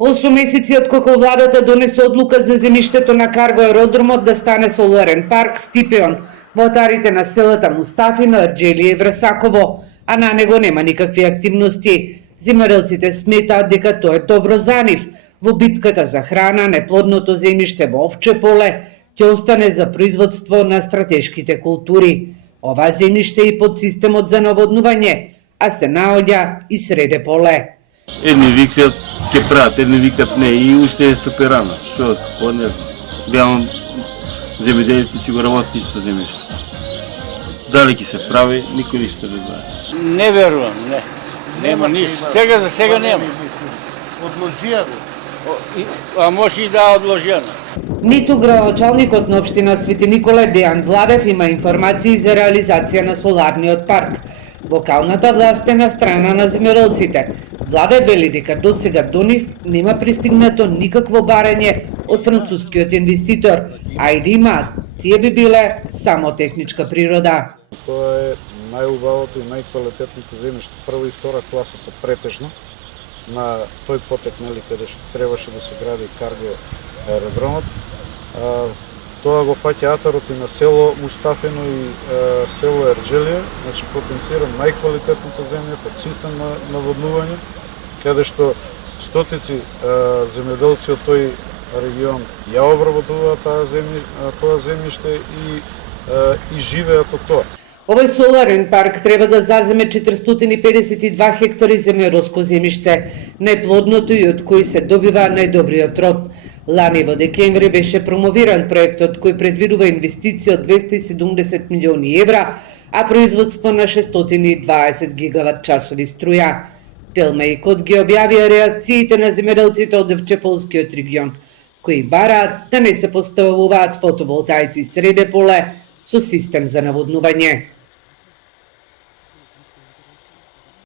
8 месеци откако владата донесе одлука за земјиштето на карго аеродромот да стане соларен парк Стипеон во атарите на селата Мустафино, Ерџелие и Врасаково, а на него нема никакви активности. Земјоделците сметаат дека тоа е добро за нив. Во битката за храна, неплодното земјиште во овче поле ќе остане за производство на стратешките култури. Ова земјиште е под системот за наводнување, а се наоѓа и среде поле. Едни викат ќе прават, едни викат не, и уште е стопирано. Што, какво не знам. Реално земјоделите си го работи со земјиште. Дали ќе се прави, никој ништо не знае. Не верувам, не. Нема ништо. Сега за сега нема. Одложија го. А може и да одложено. Ниту градоначалникот на општина Свети Николе Дејан Владев има информации за реализација на соларниот парк. Локалната власт е на страна на земјоделците. Владев вели дека досега до нив нема пристигнато никакво барање од францускиот инвеститор, а и да имаат, тие би биле само техничка природа. Тоа е најубавото и најквалитетното земјиште, прва и втора класа се претежно на тој потек, нели, каде што требаше да се гради карго аеродромот. Тоа го фаќа атарот и на село Мустафино и село Ерџелие, значи потенцира најквалитетната земја под систем на наводнување, каде што стотици земјоделци од тој регион ја обработуваат тоа земјиште и живеат од тоа. Овој соларен парк треба да заземе 452 хектари земјоделско земјиште, најплодното и од кои се добива најдобриот род. Лани во декември беше промовиран проектот кој предвидува инвестиција од 270 милиони евра, а производство на 620 гигават часови струја. Телмеикот ги објавија реакциите на земјоделците од Евчеполскиот регион, кои бараат да не се поставуваат фотоволтаици среде поле со систем за наводнување.